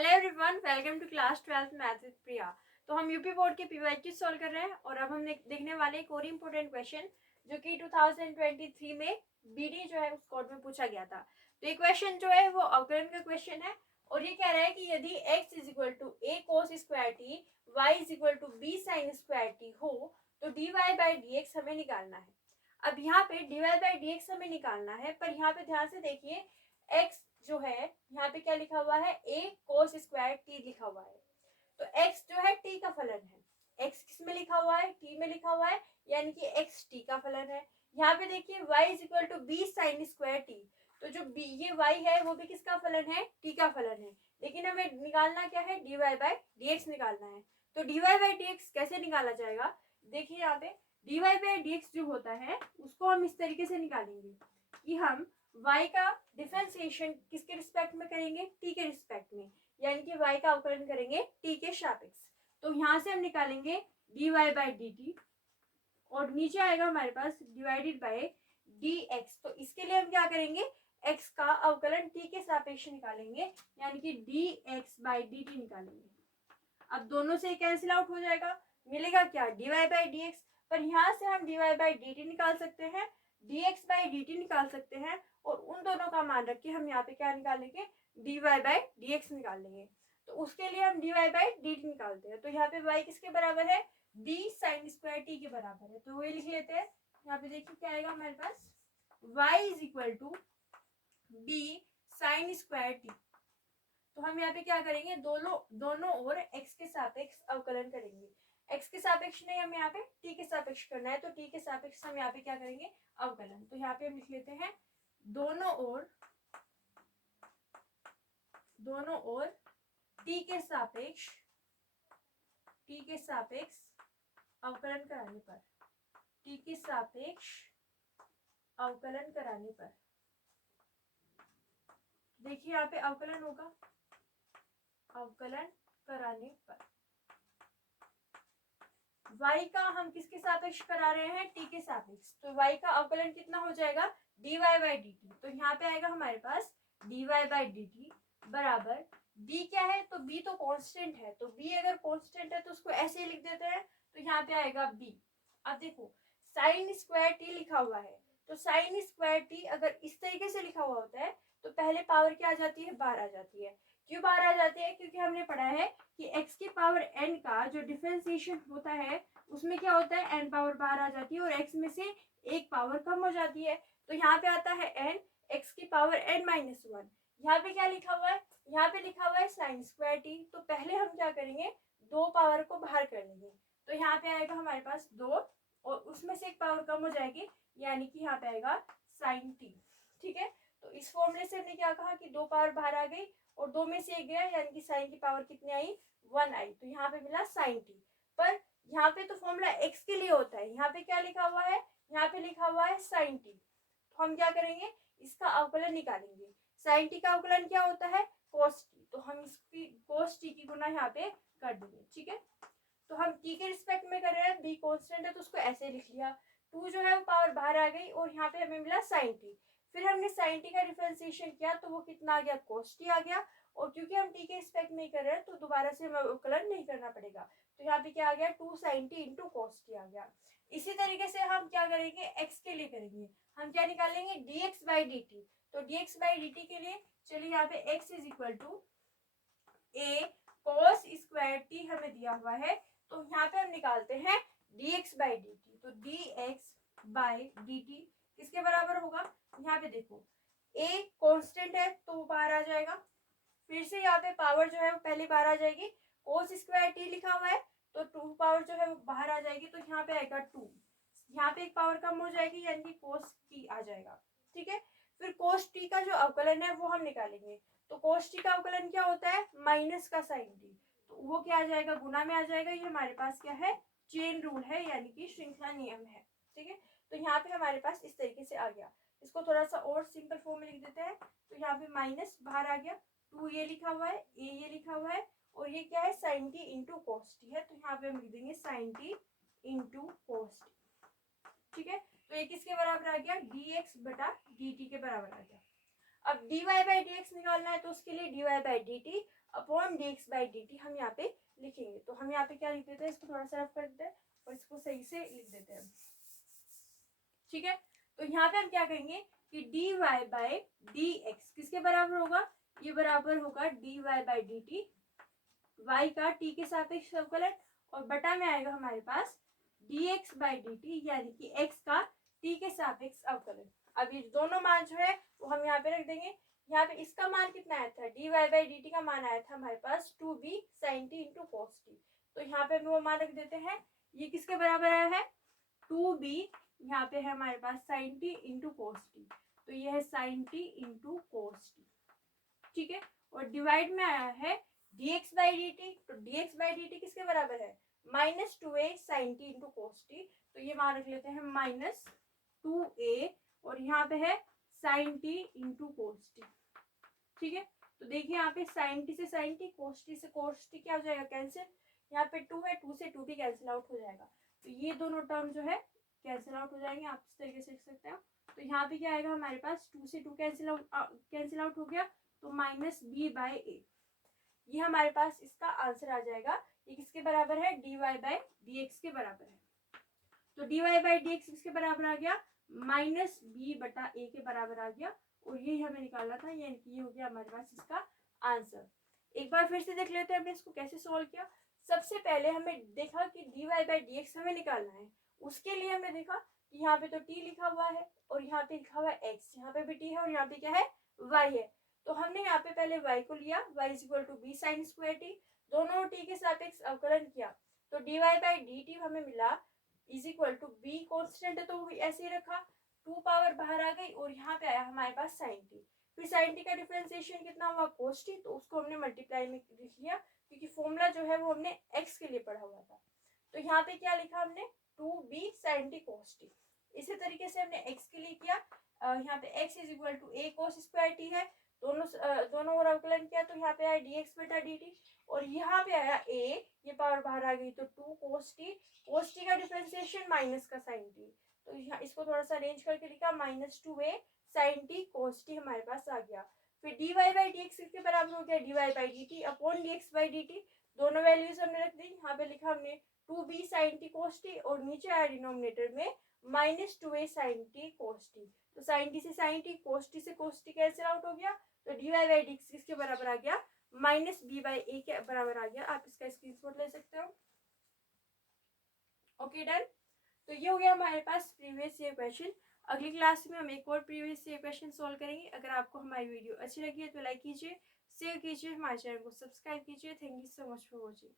Hello everyone, welcome to class 12th math with Priya. तो हम UP board के PYQ solve कर रहे हैं और अब हम देखने वाले एक और इम्पोर्टेंट क्वेश्चन जो कि 2023 में बीडी जो है उस कोड में पूछा गया था। तो ये क्वेश्चन जो है वो अवकलन का क्वेश्चन है और ये कह रहा है कि यदि x is equal to a cos square t y is equal to b sin square t हो तो dy बाई dx हमें निकालना है। अब यहाँ पे dy बाई dx हमें निकालना है, पर यहाँ पे ध्यान से देखिए x जो है यहाँ पे क्या लिखा हुआ है, a cos स्क्वायर t लिखा हुआ है। तो x जो है t का फलन है। x किस में लिखा हुआ है, t में लिखा हुआ है, यानी कि x t का फलन है। यहाँ पे देखिए y is equal to b sin square t, तो जो b ये y है वो भी किसका फलन है, t का फलन है। लेकिन हमें निकालना क्या है, dy बाई dx निकालना है। तो dy बाई dx कैसे निकाला जाएगा, देखिए यहाँ पे dy बाई dx जो होता है उसको हम इस तरीके से निकालेंगे कि हम y का डिफरेंशिएशन किसके रिस्पेक्ट में करेंगे, t के रिस्पेक्ट में, यानी कि y का अवकलन करेंगे t के सापेक्ष। तो यहाँ से हम निकालेंगे dy बाई dt और नीचे आएगा हमारे पास डिवाइडेड बाय dx। तो इसके लिए हम क्या करेंगे, x का अवकलन t के सापेक्ष निकालेंगे, यानी कि dx बाई dt निकालेंगे। अब दोनों से कैंसिल आउट हो जाएगा, मिलेगा क्या, dy बाई dx। पर यहाँ से हम dy बाई dt निकाल सकते हैं, dx बाई dt निकाल सकते हैं और उन दोनों का मान रख के हम यहाँ पे क्या निकालेंगे, dy बाई dx निकाल लेंगे। तो उसके लिए हम dy बाई dt निकालते हैं। तो यहाँ पे y किसके बराबर है, b sin स्क्वायर t के बराबर है। तो वही लिख लेते हैं। यहाँ पे देखिए क्या आएगा हमारे पास, y is equal to b sin square t। तो हम यहाँ पे क्या करेंगे, दोनों ओर x के सापेक्ष अवकलन करेंगे। x के सापेक्ष नहीं, हमें यहाँ पे t के सापेक्ष करना है, तो t के सापेक्ष हम यहाँ पे क्या करेंगे, अवकलन। तो यहाँ पे हम लिख लेते हैं दोनों ओर t के सापेक्ष अवकलन कराने पर, t के सापेक्ष अवकलन कराने पर देखिए यहाँ पे अवकलन होगा, अवकलन कराने पर y का हम किसके सापेक्ष करा रहे हैं, t के सापेक्ष। तो y का अवकलन कितना हो जाएगा, dy बाई dt। तो यहाँ पे आएगा हमारे पास dy बाई dt बराबर b क्या है, तो b तो कांस्टेंट है। तो b अगर कांस्टेंट है तो उसको ऐसे ही लिख देते हैं, तो यहाँ पे आएगा b। अब देखो साइन स्क्वायर t लिखा हुआ है, तो साइन स्क्वायर t अगर इस तरीके से लिखा हुआ होता है तो पहले पावर क्या आ जाती है, बाहर आ जाती है। क्यों बाहर आ जाती है, क्योंकि हमने पढ़ा है कि x की पावर n का जो डिफरेंशिएशन होता है उसमें क्या होता है, n पावर बाहर आ जाती है और x में से एक पावर कम हो जाती है। तो यहाँ पे आता है n, x की पावर n माइनस वन। यहाँ पे क्या लिखा हुआ है, यहाँ पे लिखा हुआ है साइन स्क्वायर टी। तो पहले हम क्या करेंगे, दो पावर को बाहर कर लेंगे। तो यहाँ पे आएगा हमारे पास दो और उसमें से एक पावर कम हो जाएगी, यानी कि यहाँ पे आएगा साइन टी। ठीक है, तो इस फॉर्मूले से हमने क्या कहा कि दो पावर बाहर आ गई और दो में से एक गया, यानी कि साइन की पावर कितनी आई, वन आई। तो यहाँ पे मिला साइन टी। पर यहाँ पे तो फॉर्मूला x के लिए होता है, यहाँ पे क्या लिखा हुआ है, यहाँ पे लिखा हुआ है साइन टी। तो हम क्या करेंगे, इसका अवकलन निकालेंगे। साइन टी का अवकलन क्या होता है, कोस टी। तो हम इसकी कोस टी की गुना यहाँ पे कर देंगे। ठीक है, तो हम t के रिस्पेक्ट में कर रहे हैं, b कांस्टेंट है तो उसको ऐसे लिख लिया। 2 जो है वो पावर बाहर आ गई और यहाँ पे हमें मिला साइन टी। फिर हमने साइन टी का डिफरेंशिएशन किया तो वो कितना आ गया, कोस टी आ गया। और क्योंकि हम t के रिस्पेक्ट में कर रहे हैं तो दोबारा से हमें अवकलन नहीं करना पड़ेगा। तो यहाँ पे क्या आ गया, 2 sin t into cos t आ गया। इसी तरीके से हम क्या करेंगे, x के लिए करेंगे। हम क्या निकालेंगे, dx बाई dt। तो dx बाई dt के लिए चलिए यहाँ पे x is equal to a cos square t हमें दिया हुआ है। तो यहाँ पे हम निकालते हैं dx बाई dt। तो dx बाई dt किसके बराबर होगा, यहाँ पे देखो a कांस्टेंट है तो वो बाहर आ जाएगा। फिर से यहाँ पे पावर जो है वो पहले बाहर आ जाएगी, कोस स्क्वायर t लिखा हुआ है तो 2 पावर जो है वो बाहर आ जाएगी। तो यहाँ पे आएगा 2, यहाँ पे एक पावर कम हो जाएगी, यानी कि कोस t आ जाएगा। ठीक है, फिर कोस t का जो अवकलन है वो हम निकालेंगे। तो कोस t का अवकलन क्या होता है, माइनस का साइन t। तो वो क्या आ जाएगा, गुना में आ जाएगा। ये हमारे पास क्या है, चेन रूल है, यानी कि श्रृंखला नियम है। ठीक है, तो यहाँ पे हमारे पास इस तरीके से आ गया। इसको थोड़ा सा और सिंपल फॉर्म में लिख देते हैं। तो यहाँ पे माइनस बाहर आ गया, 2 ये लिखा हुआ है, a ये लिखा हुआ है और ये क्या है, sine t into cos t है। तो यहाँ पे हम लिख देंगे sine t into cos t. ठीक है, तो ये किसके बराबर आ गया, dx बटा dt के बराबर आ गया। अब dy बाई dx निकालना है तो उसके लिए dy by dt upon dx by dt हम यहाँ पे लिखेंगे। तो हम यहाँ पे क्या लिख देते हैं, इसको थोड़ा सा रफ कर देते हैं और इसको सही से लिख देते हैं, ठीक है। तो यहाँ पे हम क्या करेंगे कि dy बाई dx किसके बराबर होगा, ये बराबर होगा dy बाई dt, y का t के सापेक्ष अवकलन, और बटा में आएगा हमारे पास dx बाई dt यानी कि x का t के सापेक्ष अवकलन। अब ये दोनों मान जो है वो हम यहाँ पे रख देंगे। यहाँ पे इसका मान कितना आया था, dy बाई dt का मान आया था हमारे पास 2b sin t into cos t। तो यहाँ पे वो मान रख देते हैं, ये किसके बराबर आया है 2b, यहाँ पे है हमारे पास sin t into cos t, तो ये है sin t into cos t, ठीक है। और डिवाइड में आया है dx बाई dt, तो dx बाई dt किसके बराबर है -2a sin t into cos t, तो ये मान रख लेते हैं -2a, और यहाँ पे है sin t into cos t, ठीक है। तो देखिए यहाँ पे sin t से sin t, cos t से cos t क्या हो जाएगा कैंसिल, यहाँ पे 2 है, 2 से 2 भी कैंसिल आउट हो जाएगा, तो ये दोनों टर्म जो है कैंसिल आउट हो जाएंगे, आप इस तरीके से लिख सकते हो। तो यहाँ पे क्या आएगा हमारे पास 2 से 2 कैंसिल आउट हो गया, तो -b बाई a, ये हमारे पास इसका आंसर आ जाएगा। ये किसके बराबर है, dy बाई dx के बराबर है। तो dy बाई dx किसके बराबर आ गया, -b बटा a के बराबर आ गया, और यही हमें निकालना था, यानी कि ये हो गया हमारे पास इसका आंसर। एक बार फिर से देख लेते हैं हमने इसको कैसे सोल्व किया। सबसे पहले हमें देखा कि dy बाई dx हमें निकालना है, उसके लिए हमने देखा कि यहाँ पे तो t लिखा हुआ है और यहाँ पे लिखा हुआ है x, यहाँ पे भी t है और यहाँ पे क्या है y है। तो हमने यहाँ पे पहले y को लिया, y equal to b sine square t, दोनों t के सापेक्ष अवकलन किया, तो dy बाई dt हमें मिला is equal to b constant है तो ऐसे ही रखा, 2 पावर बाहर आ गई और यहाँ पे आया हमारे पास साइन t, फिर साइन t का डिफरेंशिएशन कितना हुआ cos t, तो उसको हमने मल्टीप्लाई में लिख लिया क्योंकि फॉर्मूला जो है वो हमने x के लिए पढ़ा हुआ था। तो यहाँ पे क्या लिखा हमने 2b sin t cos t। इसी तरीके से हमने x के लिए किया, यहाँ पे x is equal to a cos square t है, दोनों ओर अवकलन किया, तो यहाँ पे आया dx बटा dt, और यहाँ पे आया a, ये पावर बाहर आ गई तो 2 cos t का डिफरेंशिएशन माइनस का sin t, तो यहाँ इसको थोड़ा सा अरेंज करके लिखा -2a sin t cos t हमारे पास आ गया। फिर dy बाई dx किसके बराबर हो गया, dy by dt upon dx by dt, दोनों वैल्यूज हमने रख दी। यहाँ पे लिखा हमने 2b sin t cos t, और नीचे आया डिनोमिनेटर में -2a sin t cos t, तो sin t से sin t, cos t से cos t कैंसिल आउट हो गया, तो dy बाई dx किसके बराबर आ गया -b बाई a के बराबर आ गया। आप इसका स्क्रीनशॉट ले सकते हो। Okay done. तो ये हो गया हमारे पास प्रीवियस ईयर क्वेश्चन। अगली क्लास में हम एक और प्रीवियस ईयर क्वेश्चन सॉल्व करेंगे। अगर आपको हमारी वीडियो अच्छी लगी है तो लाइक कीजिए, शेयर कीजिए, हमारे चैनल को सब्सक्राइब कीजिए। Thank you so much for watching.